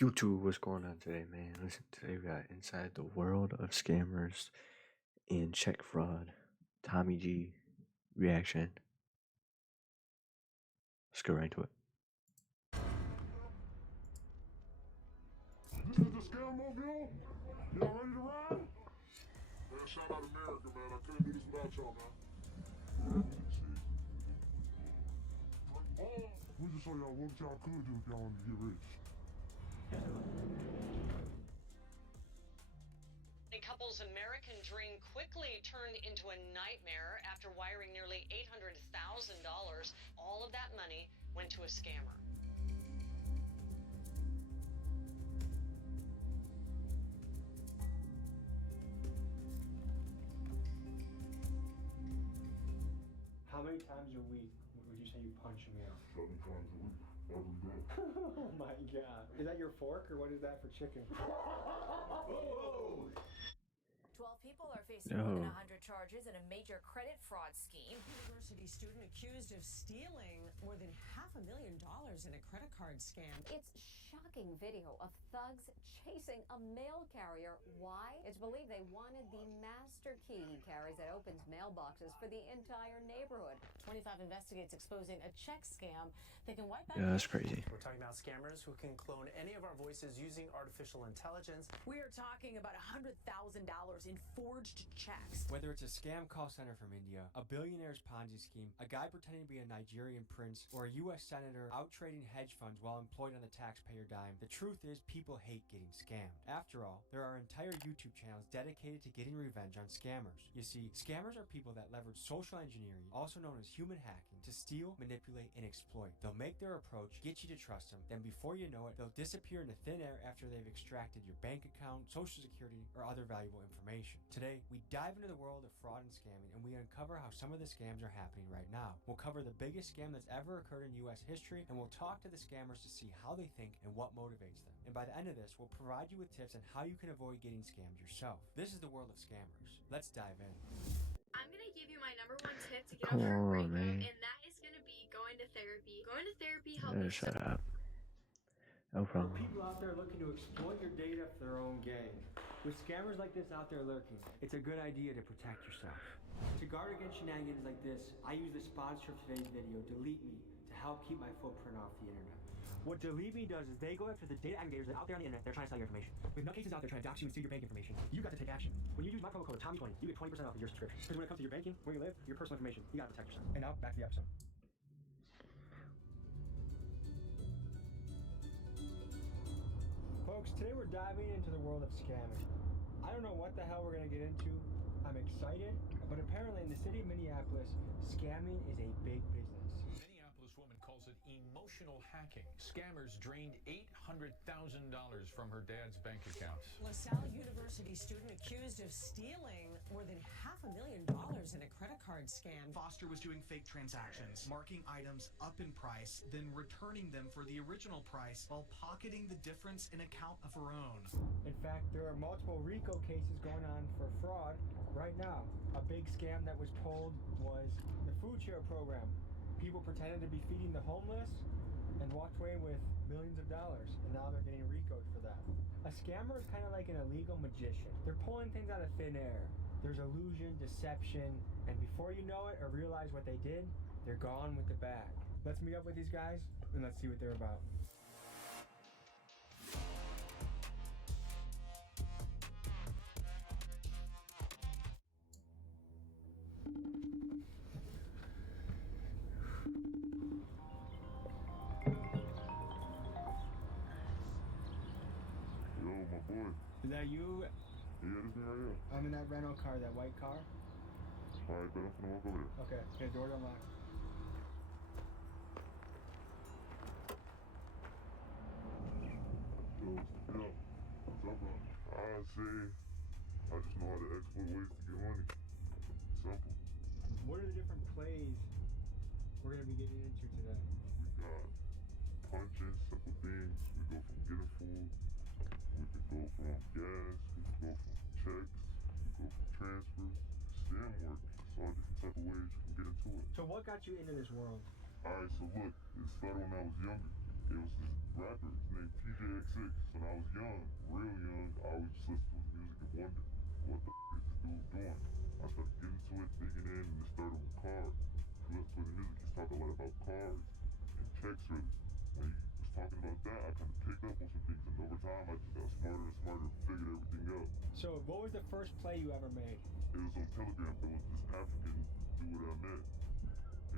YouTube, what's going on today, man? Listen, today we got Inside the World of Scammers and Check Fraud, Tommy G reaction. Let's go right into it. This is the Scam Mobile. Y'all ready to ride? Man, shout out America, man. I couldn't do this without y'all, man. We just show y'all what y'all could do if y'all wanted to get rich. A couple's American dream quickly turned into a nightmare after wiring nearly $800,000. All of that money went to a scammer. How many times a week would you say you punch a meal? 7 times a week, every day. Oh my god. Is that your fork or what is that for chicken? 12 people are facing more than 100 charges in a major credit fraud scheme. University student accused of stealing more than $500,000 in a credit card scam. It's shocking video of thugs chasing a mail carrier. Why? It's believed they wanted the master key he carries that opens mailboxes for the entire neighborhood. 25 investigates exposing a check scam that can wipe out. Yeah, that's crazy. We're talking about scammers who can clone any of our voices using artificial intelligence. We are talking about $100,000 in forged checks. Whether it's a scam call center from India, a billionaire's Ponzi scheme, a guy pretending to be a Nigerian prince, or a U.S. senator out trading hedge funds while employed on the taxpayer dime, the truth is people hate getting scammed. After all, there are entire YouTube channels dedicated to getting revenge on scammers. You see, scammers are people that leverage social engineering, also known as human hacking, to steal, manipulate, and exploit. They'll make their approach, get you to trust them, then before you know it, they'll disappear into thin air after they've extracted your bank account, social security, or other valuable information. Today, we dive into the world of fraud and scamming, and we uncover how some of the scams are happening right now. We'll cover the biggest scam that's ever occurred in U.S. history, and we'll talk to the scammers to see how they think and what motivates them. And by the end of this, we'll provide you with tips on how you can avoid getting scammed yourself. This is the world of scammers. Let's dive in. I'm gonna give you my number one tip to get Come over a on, breakup, man. and that is gonna be going to therapy. Going to therapy helps me Shut up. No There are problem. people out there looking to exploit your data for their own gain. With scammers like this out there lurking, it's a good idea to protect yourself. To guard against shenanigans like this, I use the sponsor of today's video, Delete Me, to help keep my footprint off the internet. What Delete Me does is they go after the data aggregators that are out there on the internet. They're trying to sell your information. With nutcases out there trying to dox you and steal your bank information, you got to take action. When you use my promo code Tommy20, you get 20% off of your subscription. Because when it comes to your banking, where you live, your personal information, you got to protect yourself. And now back to the episode. Folks, today we're diving into the world of scamming. I don't know what the hell we're going to get into. I'm excited, but apparently in the city of Minneapolis, scamming is a big business. Minneapolis woman calls it emotional hacking. Scammers drained $800,000 from her dad's bank account. LaSalle University student accused of stealing more than $500,000 in a credit card scam. Foster was doing fake transactions, marking items up in price, then returning them for the original price while pocketing the difference in account of her own. In fact, there are multiple RICO cases going on for fraud right now. A big scam that was pulled was the food share program. People pretended to be feeding the homeless and walked away with millions of dollars, and now they're getting RICO'd for that. A scammer is kind of like an illegal magician. They're pulling things out of thin air. There's illusion, deception, and before you know it or realize what they did, they're gone with the bag. Let's meet up with these guys and let's see what they're about. Yo, my boy. Is that you? Yeah, this me right here. I'm in that rental car, that white car. Alright, bet I'm finna walk over there. Okay, door's unlocked. Yo, yeah. What's up, bro? I say, I just know how to exploit ways to get money. Simple. What are the different plays we're going to be getting into today? We got punches, simple things. We go from getting food. We can go from gas. We can go from checks. We can go from transfers. Stem work. It's all different type of ways you can get into it. So what got you into this world? Alright, so look, it started when I was younger. It was this rapper named TJX6. When I was young, real young, I would just listen to his music and wonder, what the is this dude doing? I started getting into it, digging in, and it started with cars. If you listen to his music, he's talking a lot about cars and checks, really. When he was talking about that, I kind of picked up on some things, and over time, I just got smarter and smarter and figured everything out. So, what was the first play you ever made? It was on Telegram. There was this African dude I met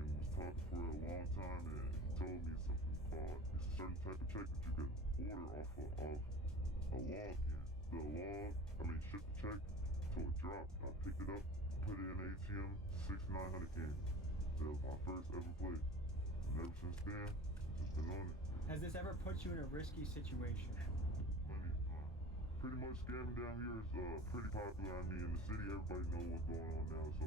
and was talking for a long time, and he told me something called, it's a certain type of check that you can order off of a log in. Ship the check till it dropped. I picked it up, put it in the ATM, 6,900 came. That was my first ever play. And ever since then, I've just been on it. Has this ever put you in a risky situation? Plenty of time. Pretty much scamming down here is pretty popular. I mean, in the city, everybody knows what's going on now. So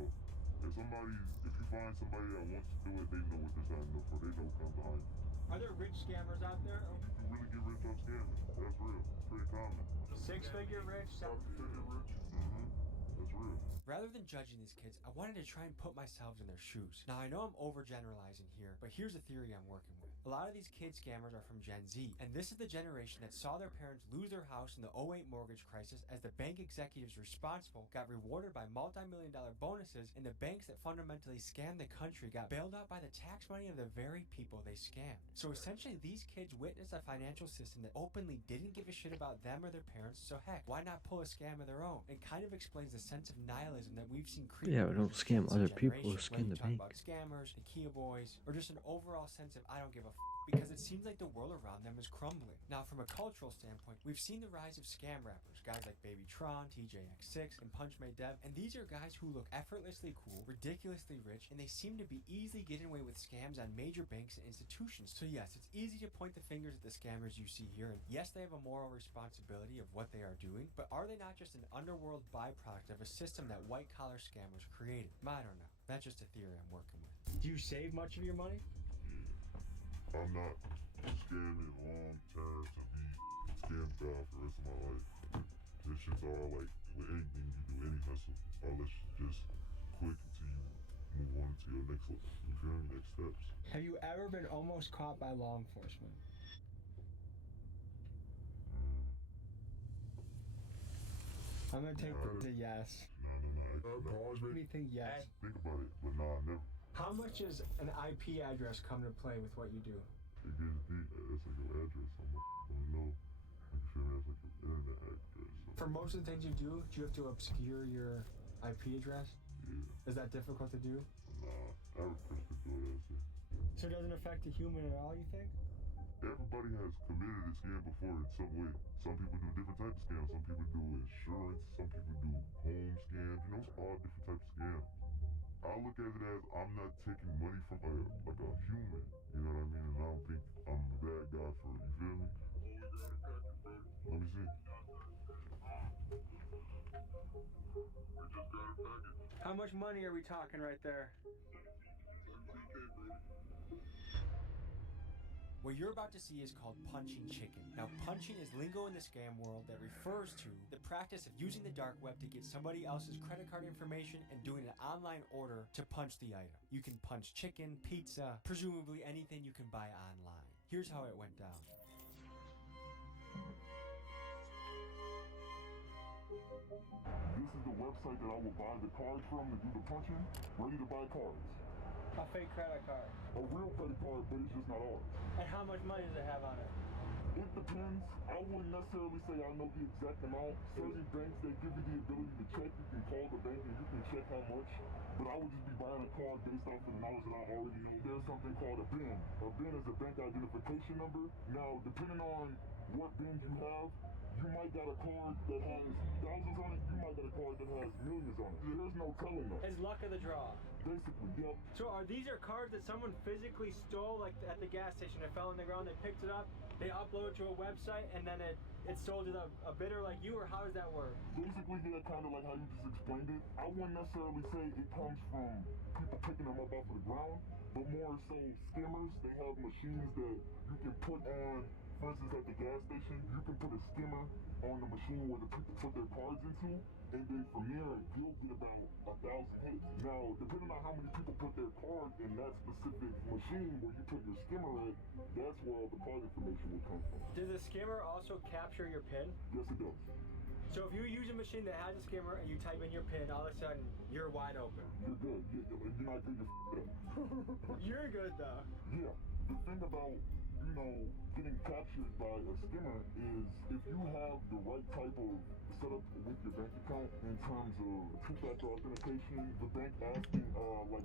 if you find somebody that wants to do it, they know what they're signing up for. They know what comes behind it. Are there rich scammers out there? You can really get rich off scamming. That's real. Pretty common. Six-figure rich, seven-figure rich. Mm-hmm. That's real. Rather than judging these kids, I wanted to try and put myself in their shoes. Now, I know I'm overgeneralizing here, but here's a theory I'm working with. A lot of these kid scammers are from Gen Z, and this is the generation that saw their parents lose their house in the '08 mortgage crisis as the bank executives responsible got rewarded by multi-million-dollar bonuses, and the banks that fundamentally scammed the country got bailed out by the tax money of the very people they scammed. So essentially, these kids witnessed a financial system that openly didn't give a shit about them or their parents, so heck, why not pull a scam of their own? It kind of explains the sense of nihilism that we've seen creep. Yeah, but don't scam other people, scam the bank. About scammers, the Kia boys, or just an overall sense of I don't give a because it seems like the world around them is crumbling. Now, from a cultural standpoint, we've seen the rise of scam rappers, guys like Baby Tron, TJX6, and Punch Made Dev, and these are guys who look effortlessly cool, ridiculously rich, and they seem to be easily getting away with scams on major banks and institutions. So yes, it's easy to point the fingers at the scammers you see here, and yes, they have a moral responsibility of what they are doing, but are they not just an underworld byproduct of a system that white-collar scammers created? I don't know. That's just a theory I'm working with. Do you save much of your money? I'm not scamming long term to be scammed out for the rest of my life. This shit's all like, with anything you do, any hustle, all this just quick until you move on to your next level. You feel me? Next steps. Have you ever been almost caught by law enforcement? I'm gonna take the yes. No. Anything yes. Think about it, but nah, never. How much does an IP address come to play with what you do? It gets deep. That's like your address. I don't know. You feel me? That's like your internet address. For most of the things you do you have to obscure your IP address? Yeah. Is that difficult to do? Nah, average person could do it. So it doesn't affect the human at all, you think? Everybody has committed a scam before in some way. Some people do different types of scams. Some people do insurance. Some people do home scams. You know, it's all different types of scams. I look at it as I'm not taking money from a human. You know what I mean? And I don't think I'm a bad guy for it. You feel me? Let me see. How much money are we talking right there? What you're about to see is called punching chicken. Now, punching is lingo in the scam world that refers to the practice of using the dark web to get somebody else's credit card information and doing an online order to punch the item. You can punch chicken, pizza, presumably anything you can buy online. Here's how it went down. This is the website that I will buy the cards from to do the punching. Ready to buy cards. A fake credit card. A real credit card, but it's just not ours. And how much money does it have on it? It depends. I wouldn't necessarily say I know the exact amount. Certain banks, they give you the ability to check. You can call the bank and you can check how much. But I would just be buying a card based off of the knowledge that I already know. There's something called a BIN. A BIN is a bank identification number. Now, depending on what BIN you have, you might got a card that has thousands on it. You might got a card that has millions on it. There's no telling that. It's luck of the draw. Basically, yep. So these are cards that someone physically stole, like at the gas station? It fell on the ground, they picked it up, they uploaded to a website, and then it sold to a bidder like you, or how does that work? Basically, yeah, kind of like how you just explained it. I wouldn't necessarily say it comes from people picking them up off of the ground, but more so skimmers. They have machines that you can put on, for instance, at the gas station, you can put a skimmer on the machine where the people put their cards into, and then from there, you'll get about 1,000 hits. Now, depending on how many people put their card in that specific machine where you put your skimmer at, that's where all the card information will come from. Does the skimmer also capture your PIN? Yes, it does. So if you use a machine that has a skimmer and you type in your PIN, all of a sudden, you're wide open. You're good. You're not getting your You're good, though. Yeah. The thing about, getting captured by a skimmer is if you have the right type of setup with your bank account in terms of two-factor authentication, the bank asking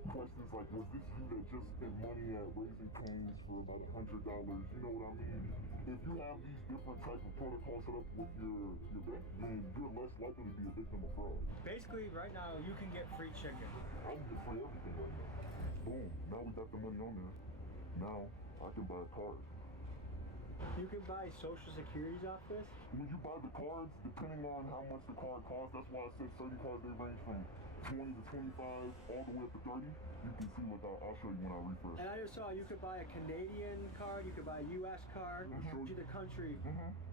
questions like, was this you that just spent money at Raising Cane's for about $100? You know what I mean? If you have these different types of protocols set up with your bank, then you're less likely to be a victim of fraud. Basically, right now, you can get free chicken. I can get free everything right now. Boom. Now we got the money on there. Now I can buy a card. You can buy Social Securities off this? When you buy the cards, depending on how much the card costs, that's why I said certain cards, they range from 20 to 25 all the way up to 30. You can see, I'll show you when I refresh. And I just saw you could buy a Canadian card, you could buy a U.S. card, show you the country.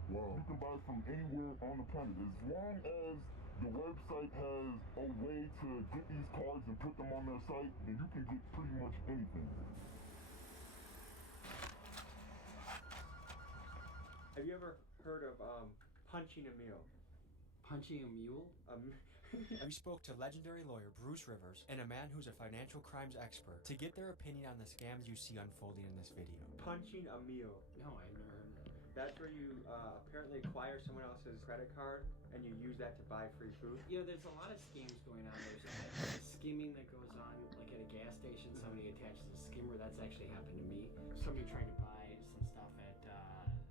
Wow. You can buy from anywhere on the planet. As long as the website has a way to get these cards and put them on their site, then you can get pretty much anything. Have you ever heard of punching a mule? Punching a mule? We spoke to legendary lawyer Bruce Rivers and a man who's a financial crimes expert to get their opinion on the scams you see unfolding in this video. Punching a mule. No, I've never heard of that. That's where you apparently acquire someone else's credit card and you use that to buy free food. Yeah, there's a lot of scams going on. There's skimming that goes on, like at a gas station, somebody attaches a skimmer. That's actually happened to me. Somebody trying to buy some stuff at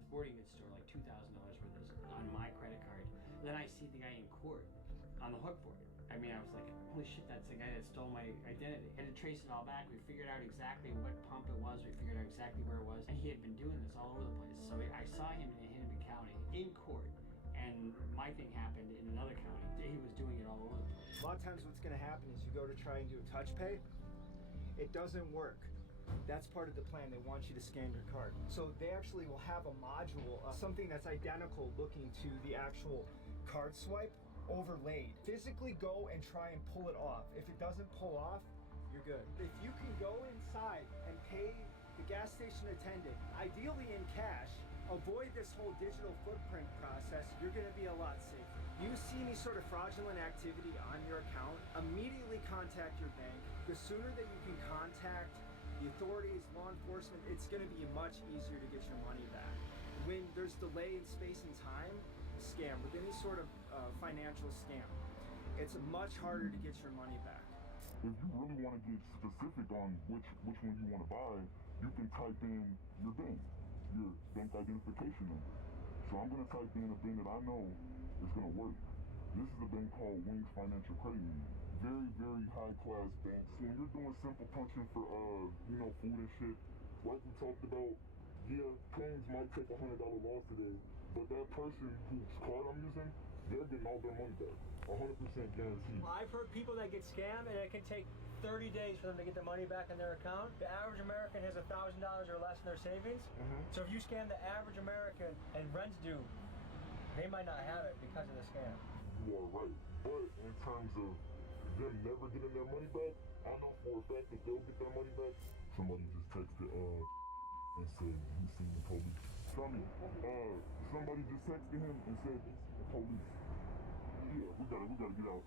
sporting goods store, like $2,000 worth of on my credit card. And then I see the guy in court on the hook for it. I mean, I was like, holy shit, that's the guy that stole my identity. Had to trace it all back. We figured out exactly what pump it was. We figured out exactly where it was. And he had been doing this all over the place. So I saw him in Hennepin County in court. And my thing happened in another county. He was doing it all over the place. A lot of times what's going to happen is you go to try and do a touch pay. It doesn't work. That's part of the plan. They want you to scan your card. So they actually will have a module, something that's identical looking to the actual card swipe, overlaid. Physically go and try and pull it off. If it doesn't pull off, you're good. If you can go inside and pay the gas station attendant, ideally in cash, avoid this whole digital footprint process, you're going to be a lot safer. You see any sort of fraudulent activity on your account, immediately contact your bank. The sooner that you can contact the authorities, law enforcement, it's going to be much easier to get your money back. When there's delay in space and time, scam, with any sort of financial scam, it's much harder to get your money back. If you really want to get specific on which one you want to buy, you can type in your bank identification number. So I'm going to type in a bank that I know is going to work. This is a bank called Wings Financial Credit Union. Very, very high-class bank. So when you're doing simple punching for, food and shit, like we talked about, yeah, Cane's might take $100 loss today, but that person whose card I'm using, they're getting all their money back. 100% guaranteed. I've heard people that get scammed and it can take 30 days for them to get their money back in their account. The average American has $1,000 or less in their savings. So if you scam the average American and rent's due, they might not have it because of the scam. You are right. But in terms of them never getting their money back, I know for a fact that they'll get their money back. Somebody just texted and said he's seen the police. Toomy, somebody just texted him and said he's seen the police. Yeah, we gotta get out.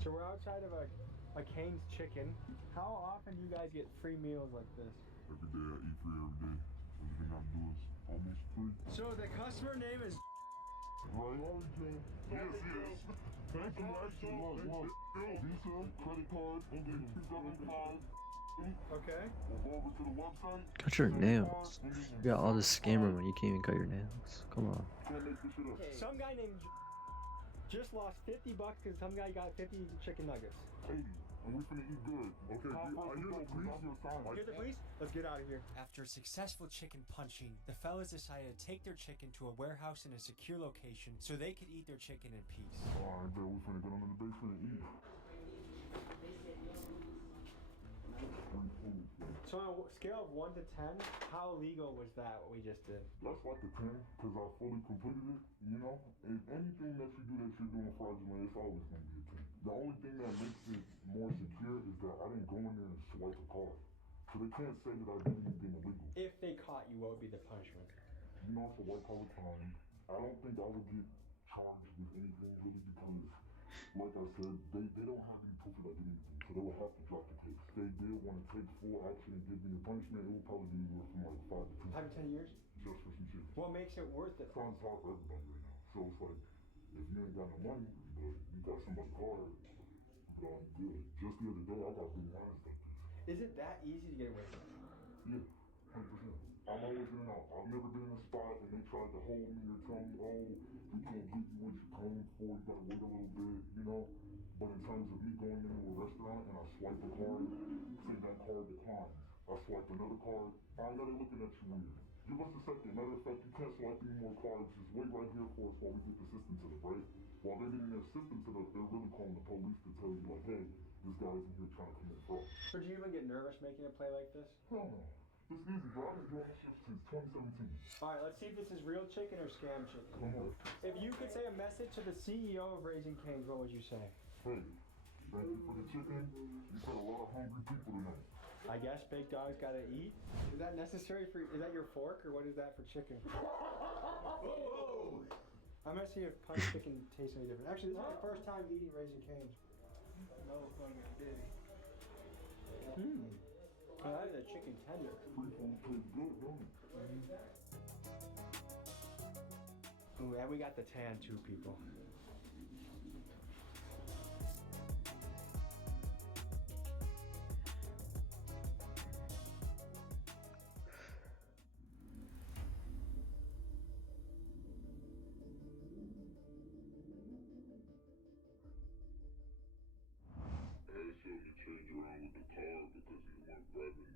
So we're outside of a Cane's Chicken. How often do you guys get free meals like this? Every day I eat free every day. Everything I do is almost free. So the customer name is right? Yes. Thank you, actually. Look. Visa, credit card, $275. Okay. We'll go over to the website. Cut your nails. You got all this scammer money. You can't even cut your nails. Come on. Some guy named just lost $50 because some guy got 50 chicken nuggets. 80. And we finna eat good. Okay, I hear the police. Hear the police? Let's get out of here. After successful chicken punching, the fellas decided to take their chicken to a warehouse in a secure location so they could eat their chicken in peace. Alright, bro, we finna go down to the basement and eat. Free food. So on a scale of 1 to 10, how legal was that, what we just did? That's like a 10, because I fully completed it, you know? And anything that you do that you're doing fraudulent, it's always going to be a 10. The only thing that makes it more secure is that I didn't go in there and swipe a card. So they can't say that I did anything illegal. If they caught you, what would be the punishment? You know, it's a white-collar crime. I don't think I would get charged with anything really because, like I said, they don't have any proof that I did anything. So they would have to drop the case. If they did want to take full action and give me a punishment, it would probably be anywhere from like 5 to 10. 5 to 10 years? Just for some shit. What makes it worth it? Time's hard for everybody right now. So it's like, if you ain't got no money, but you got somebody hard, you got good. Just the other day, I got being honest like this. Is it that easy to get away with? Yeah, 100%. I'm always in and out. I've never been in a spot and they tried to hold me or tell me, oh, we can't give you what you're paying for, you gotta wait a little bit, you know? But in terms of me going into a restaurant and I swipe a card, say that card declines. I swipe another card, I know they're looking at you weird. Give us a second. Matter of fact, you can't swipe any more cards. Just wait right here for us while we get the system set up, right? While they're getting their system set up, they're really calling the police to tell you, like, hey, this guy isn't here trying to commit fraud. So do you even get nervous making a play like this? Hell no. It's easy, bro. I've been doing this since 2017. Alright, let's see if this is real chicken or scam chicken. Come on. If you could say a message to the CEO of Raising Cane's, what would you say? Hey, thank you for the chicken. You fed a lot of hungry people tonight. I guess big dogs gotta eat. Is that necessary for, is that your fork or what is that for chicken? Whoa! I'm gonna see if punch chicken tastes any different. Actually, this is my first time eating Raising Cane's. No fucking big. Oh, that is a chicken tender. Free food tastes good, don't it? Ooh, and we got the tan too, people. I had to change around with the car because he wasn't grabbing,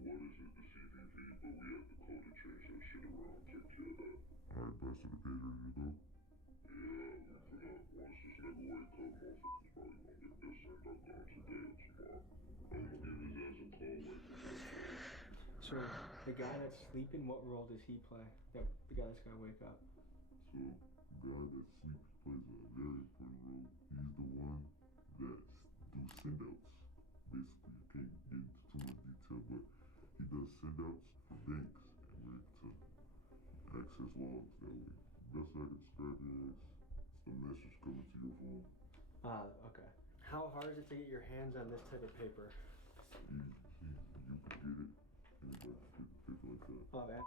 what is it, the CVV, but we had the code to change that shit around, take care of that. Alright, bust to the page, ready to go? Yeah, we finna, once this nigga wake up, motherfuckers probably gonna get this sent out on today or tomorrow. I'm gonna give his ass a call waiting for that. So, the guy that's sleeping, what role does he play? The guy that's gonna wake up? So, the guy that sleeps plays a very important role. He's the one that do send-outs. Basically, I can't get into too much detail, but he does send-outs for banks and we're able to access logs that way. Best I can describe it is it's the message coming to your phone. Ah, okay. How hard is it to get your hands on this type of paper? You can get it, anybody can get the paper like that. Oh, man.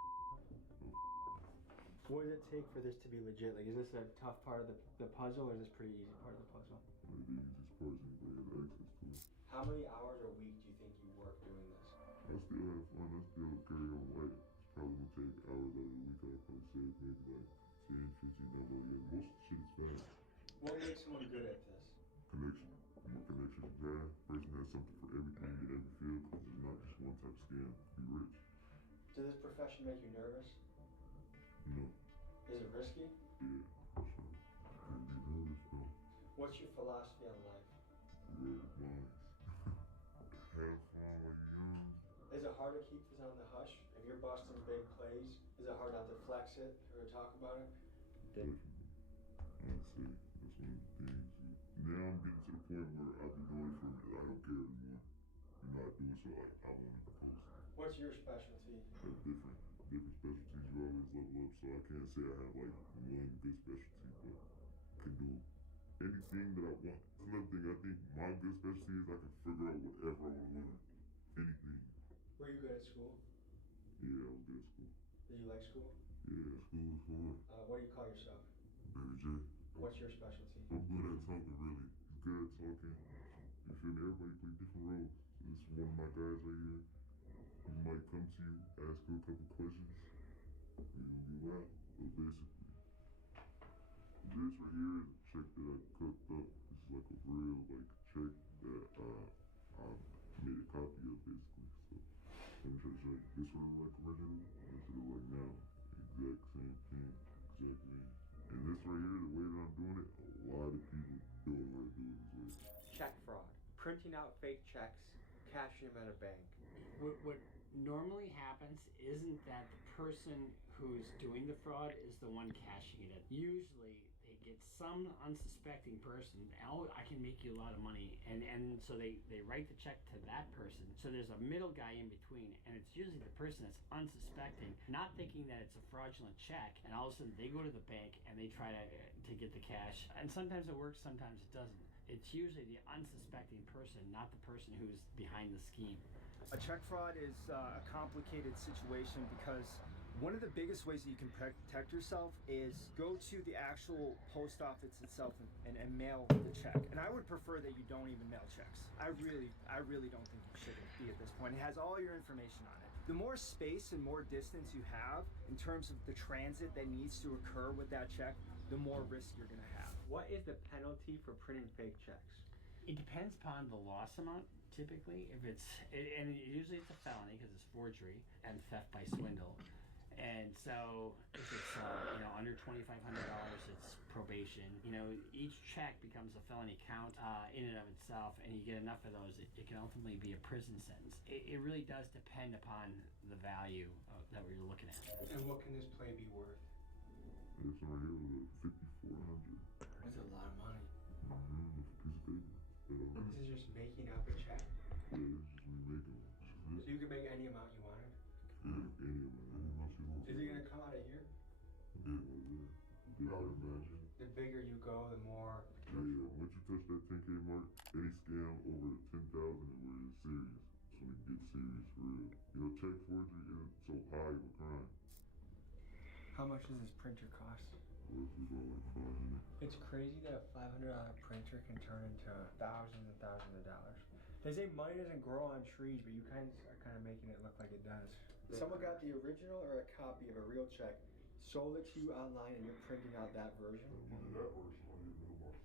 What does it take for this to be legit? Like, is this a tough part of the puzzle, or is this pretty easy part of the puzzle? One of the easiest parts anybody has access to it. How many hours a week do you think you work doing this? I still have fun, I still carry on light. It's probably gonna take hours out of the week. I'll probably save maybe like 10, 15 dollars. Yeah, most of the shit is fast. What makes someone good at this? Connection. I'm a connection guy. Person has something for everything in every field. It's not just one type of scam. Be rich. Does this profession make you nervous? No. Is it risky? Yeah, for sure. Can't be nervous though. What's your philosophy on life? Work minds. Have fun while you're young. Is it hard to keep this on the hush? If you're busting big plays, is it hard not to flex it or talk about it? Definitely. Honestly, that's one of the things. Now I'm getting to the point where I be doing it for I don't care anymore. You know, I do it so I want to post it. What's your specialty? Different specialties. You always level up, so I can't say I have like one good specialty, but can do anything that I want. That's another thing. I think my good specialty is I can figure out whatever I want to learn. Anything. Were you good at school? Yeah, I was good at school. Did you like school? Yeah, school was fun. What do you call yourself? Mary J. What's your specialty? I'm good at talking, really. Good at talking. You feel me? Everybody play different roles. So this is one of my guys right here. He might come to you, ask you a couple questions. You're gonna be loud. But basically, this right here is a check that I cooked up. This is like a real check that I made a copy of basically. So let me try to show you. This one like original. This one like now. Exact same thing. Exactly. And this right here, the way that I'm doing it, a lot of people don't know how to do it this way. Check fraud. Printing out fake checks, cashing them at a bank. What normally happens isn't that the person who's doing the fraud is the one cashing it in. Usually they get some unsuspecting person, oh, I can make you a lot of money, and so they write the check to that person. So there's a middle guy in between, and it's usually the person that's unsuspecting, not thinking that it's a fraudulent check, and all of a sudden they go to the bank and they try to get the cash. And sometimes it works, sometimes it doesn't. It's usually the unsuspecting person, not the person who's behind the scheme. A check fraud is a complicated situation because one of the biggest ways that you can protect yourself is go to the actual post office itself and mail the check. And I would prefer that you don't even mail checks. I really don't think you should be at this point. It has all your information on it. The more space and more distance you have in terms of the transit that needs to occur with that check, the more risk you're going to have. What is the penalty for printing fake checks? It depends upon the loss amount. Typically, usually it's a felony because it's forgery and theft by swindle. And so if it's under $2,500, it's probation. Each check becomes a felony count in and of itself, and you get enough of those, it can ultimately be a prison sentence. It really does depend upon the value that we're looking at. And what can this play be worth? This right here was $5,400. That's a lot of money. Piece of paper. This is just making up a check? Yeah, this is just me making one. So you can make any amount you wanted? Yeah, any amount you want. Is it going to come out of here? Yeah, I would imagine. The bigger you go, the more... Yeah. Once you touch that 10K mark, any scam over 10,000 is where you're serious. So we get serious for real. Check forgery isn't so high of a crime. How much does this printer cost? What if we go like 500? It's crazy that a $500 printer can turn into thousands and thousands of dollars. They say money doesn't grow on trees, but you are kind of making it look like it does. Someone got the original or a copy of a real check, sold it to you online, and you're printing out that version? Either that or it's on your mailbox.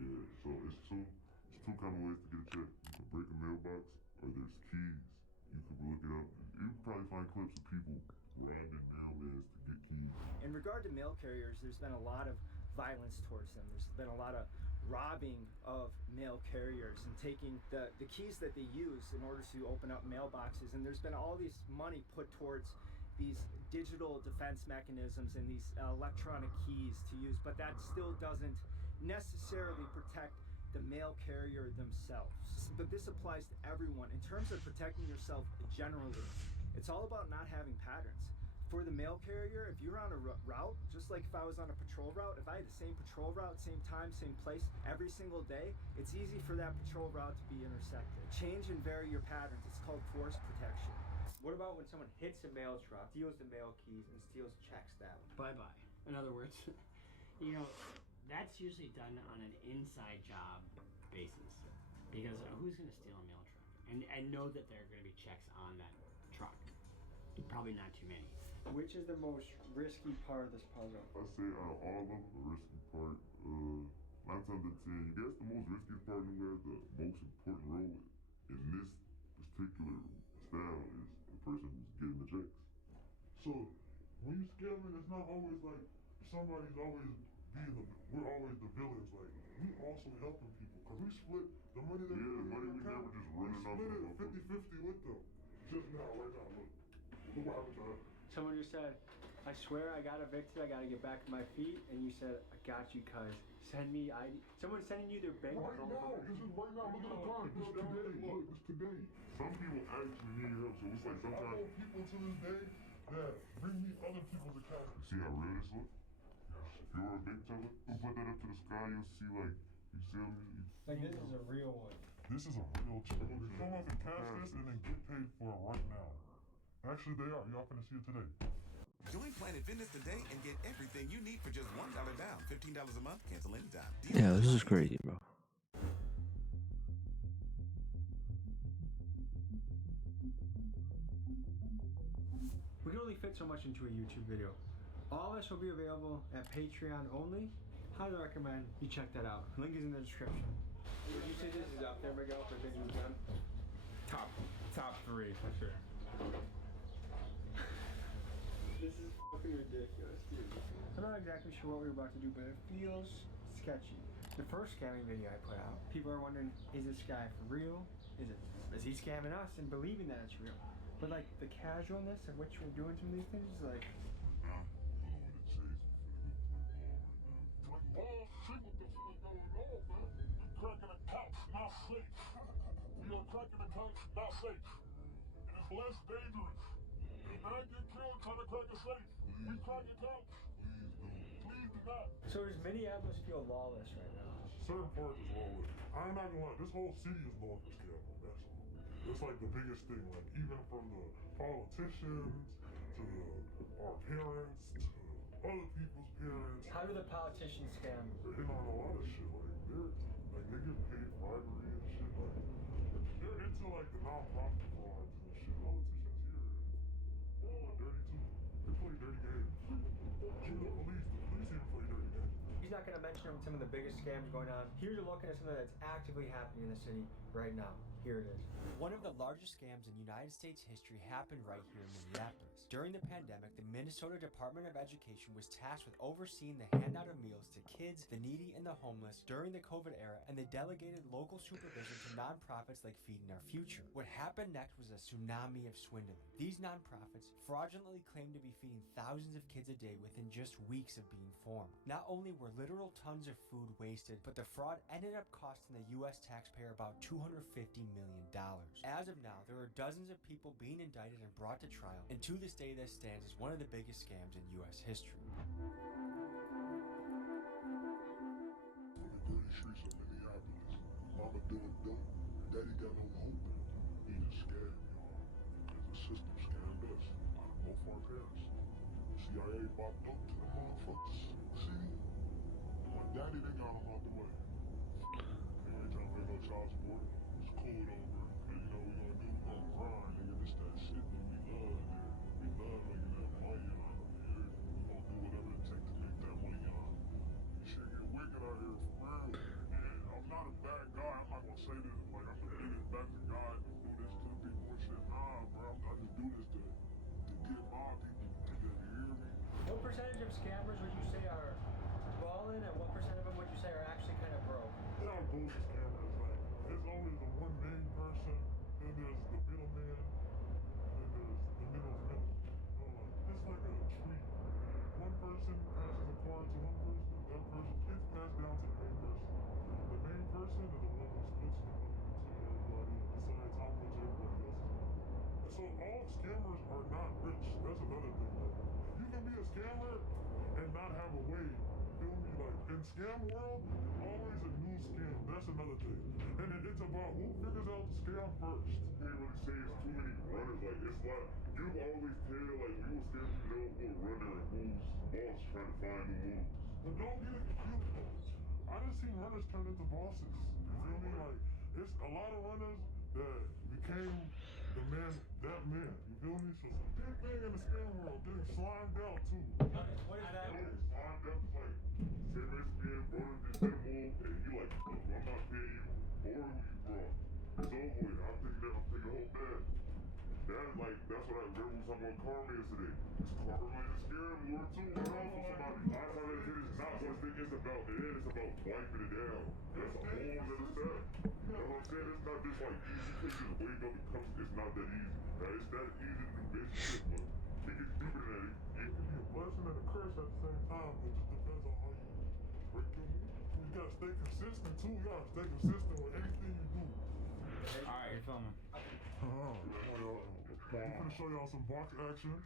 Yeah, so it's two kind of ways to get a check. You can break a mailbox, or there's keys. You can look it up. You can probably find clips of people branding mailmans to get keys. In regard to mail carriers, there's been a lot of violence towards them. There's been a lot of robbing of mail carriers and taking the keys that they use in order to open up mailboxes. And there's been all this money put towards these digital defense mechanisms and these electronic keys to use, but that still doesn't necessarily protect the mail carrier themselves. But this applies to everyone. In terms of protecting yourself generally, it's all about not having patterns. For the mail carrier, if you're on a route, just like if I was on a patrol route, if I had the same patrol route, same time, same place, every single day, it's easy for that patrol route to be intersected. Change and vary your patterns. It's called force protection. What about when someone hits a mail truck, steals the mail keys, and steals checks that way? Bye-bye. In other words, that's usually done on an inside job basis. Because who's going to steal a mail truck? And know that there are going to be checks on that truck? Probably not too many. Which is the most risky part of this puzzle? I say out of all of them, the risky part, 9 times out of 10, you guess the most risky part who has the most important role in this particular style is the person who's getting the checks. So when you scamming, it's not always like somebody's always we're always the villains. Like, we also helping people because we split the money that we never just running off. We split it 50-50 with them. Just now, right now, look what happened to her. Someone just said, I swear I got evicted, I gotta get back on my feet, and you said, I got you, cuz. Send me ID. Someone's sending you their bank Right now, this is right now, look at the time. This today, look, it's today. Some people actually need help, so it's like sometimes. I know people to this day that bring me other people's accounts. See how real this looks? If you were a bank teller, who put that up to the sky, you'll see like, you see me? Like this is a real one. This is a real check. Come up and cash this and then get paid for it right now. Actually, they are. Y'all finna see it today. Join Planet Fitness today and get everything you need for just $1 down. $15 a month, cancel anytime. Yeah, this is crazy, bro. We can only fit so much into a YouTube video. All this will be available at Patreon only. Highly recommend you check that out. Link is in the description. Would you say this is up there, Miguel, for things we've done? Top 3 for sure. This is fucking ridiculous, dude. I'm not exactly sure what we're about to do, but it feels sketchy. The first scamming video I put out, people are wondering, is this guy for real? Is it? Is he scamming us and believing that it's real? But like the casualness of which we're doing some of these things is like. Cracking a couch, not safe. We are cracking a couch, not safe. It is less dangerous. Do not get killed trying to crack a safe. We crack a couch. Please do not. So does Minneapolis feel lawless right now? Certain parts is lawless. I'm not gonna lie, this whole city is known for scamming. That's all. It's like the biggest thing. Like even from the politicians to our parents to other people's parents. How do the politicians scam? They're in on a lot of shit. They get paid bribery and shit. Like they're into like the non-profit frauds and shit. Politicians here, are dirty too. They play dirty games. Even the police even play dirty games. He's not going to mention some of the biggest scams going on. Here's a look at something that's actively happening in the city right now. Here it is. One of the largest scams in United States history happened right here in Minneapolis. During the pandemic, the Minnesota Department of Education was tasked with overseeing the handout of meals to kids, the needy, and the homeless during the COVID era, and they delegated local supervision to nonprofits like Feeding Our Future. What happened next was a tsunami of swindling. These nonprofits fraudulently claimed to be feeding thousands of kids a day within just weeks of being formed. Not only were literal tons of food wasted, but the fraud ended up costing the U.S. taxpayer about $250 million. As of now, there are dozens of people being indicted and brought to trial, and to this day this stands as one of the biggest scams in U.S. history. On the dirty streets of Minneapolis, mama doing dope, daddy got no hope. He's a scam, y'all. There's a system scammed us out of both our parents. CIA bopped up to the motherfuckers. See? My daddy, they got him out the way. They ain't trying to pay no child support. It's cool though, bro. And you know what we gonna do? We gonna grind, nigga. This that shit that we love, nigga. We love making that money on it. We gonna do whatever it takes to make that money on. This shit get wicked out here for real. And I'm not a bad guy. I'm not gonna say this like I'm the biggest back to God and do this to the people and shit. Nah, bro. I just do this to get my people. You hear me? What percentage of scammers would you say are balling, and what percent of them would you say are actually kind of broke? There are bullshit scammers. Like, there's always the one main person, then there's the middleman, then there's the middleman. You know, like, it's like a tree. One person passes a card to one person, that person gets passed down to the main person. The main person is the one who splits the money between everybody and decides how much everybody else is going to do. And so all scammers are not rich. That's another thing. Like, you can be a scammer and not have a way. Feel me? Like, in scam world, always a new scam. That's another thing. And it's about who figures out the scam first. You can't really say it's too many runners. Like, it's like, you always tell, like, you will scam you know who's a runner and who's boss trying to find the moves. But don't get it confused, though. I done seen runners turn into bosses. You feel me? Like, it's a lot of runners that became the man, that man. You feel me? So it's a big thing in the scam world. Getting slimed out, too. What is that? Slimed out, like, say Mexican, bro, this that move, and you like, look, I'm not paying you for who you brought. It's over with. I'm taking home bad. That's what we were talking about karma yesterday. It's karma in the scam world, too. You know, for somebody. I try to say it's not what I think it's about. It's about wiping it down. That's a whole other step. You know what I'm saying? It's not just like easy. You can't just wake up and come. It's not that easy. Right? It's not easy to do basic shit, but it gets deeper than that. It can be a blessing and a curse at the same time. It just depends on how you break your move. You gotta stay consistent too. You gotta stay consistent with anything you do. Alright, you're filming. I'm gonna show y'all some box action.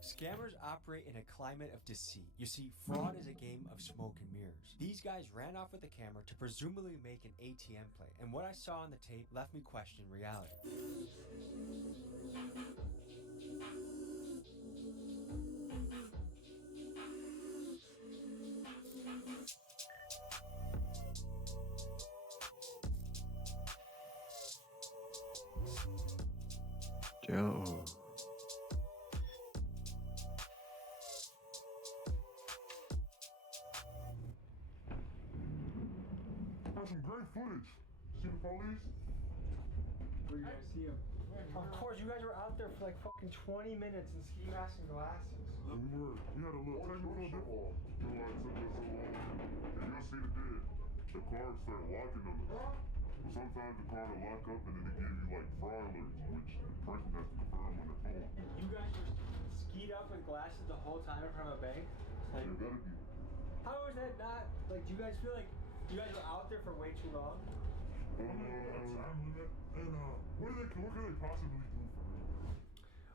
Scammers operate in a climate of deceit. You see, fraud is a game of smoke and mirrors. These guys ran off with the camera to presumably make an ATM play, and what I saw on the tape left me questioning reality. Joe. Got some great footage. See the police? Where you guys see him? Of course, you guys were out there for like fucking 20 minutes in ski masks and glasses. We had a little technical difficulty. You know why it took us so long? And you'll see the dead. The car started locking on us. So sometimes the card will lock up and then it gives you like fraud alerts, which the person has to confirm on their phone. You guys were skied up with glasses the whole time in front of a bank? Like, you gotta be. How is that not, like, do you guys feel like you guys were out there for way too long? Time limit. And what can they possibly do for me?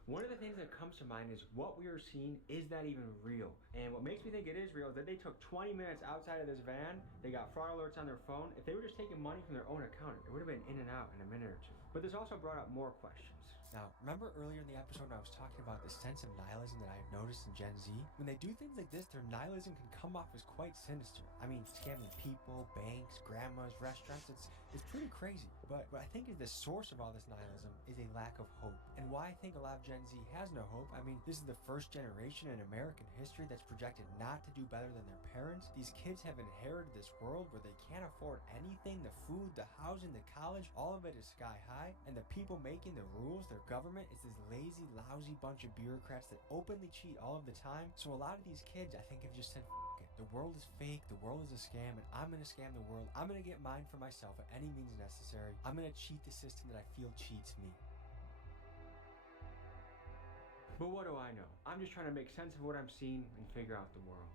One of the things that comes to mind is what we are seeing, is that even real? And what makes me think it is real is that they took 20 minutes outside of this van, they got fraud alerts on their phone. If they were just taking money from their own account, it would have been in and out in a minute or two. But this also brought up more questions. Now, remember earlier in the episode when I was talking about the sense of nihilism that I've noticed in Gen Z? When they do things like this, their nihilism can come off as quite sinister. I mean, scamming people, banks, grandmas, restaurants, it's pretty crazy. But what I think is the source of all this nihilism is a lack of hope. And why I think a lot of Gen Z has no hope, I mean, this is the first generation in American history that's projected not to do better than their parents. These kids have inherited this world where they can't afford anything, the food, the housing, the college, all of it is sky high. And the people making the rules, their government, is this lazy, lousy bunch of bureaucrats that openly cheat all of the time. So a lot of these kids, I think, have just said, F it. The world is fake, the world is a scam, and I'm gonna scam the world. I'm gonna get mine for myself at any means necessary. I'm gonna cheat the system that I feel cheats me. But what do I know? I'm just trying to make sense of what I'm seeing and figure out the world.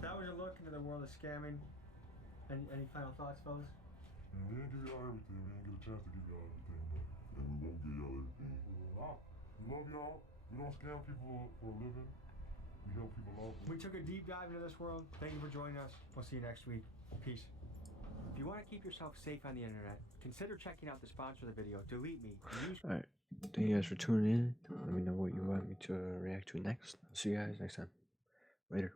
That was a look into the world of scamming. Any final thoughts, fellas? And we didn't give y'all everything. We didn't get a chance to give y'all everything, but and we won't give y'all everything. We love y'all. We don't scam people for a living. We help people out. We took a deep dive into this world. Thank you for joining us. We'll see you next week. Peace. If you want to keep yourself safe on the internet, consider checking out the sponsor of the video, Delete Me. Alright, thank you guys for tuning in. Let me know what you want me to react to next. See you guys next time. Later.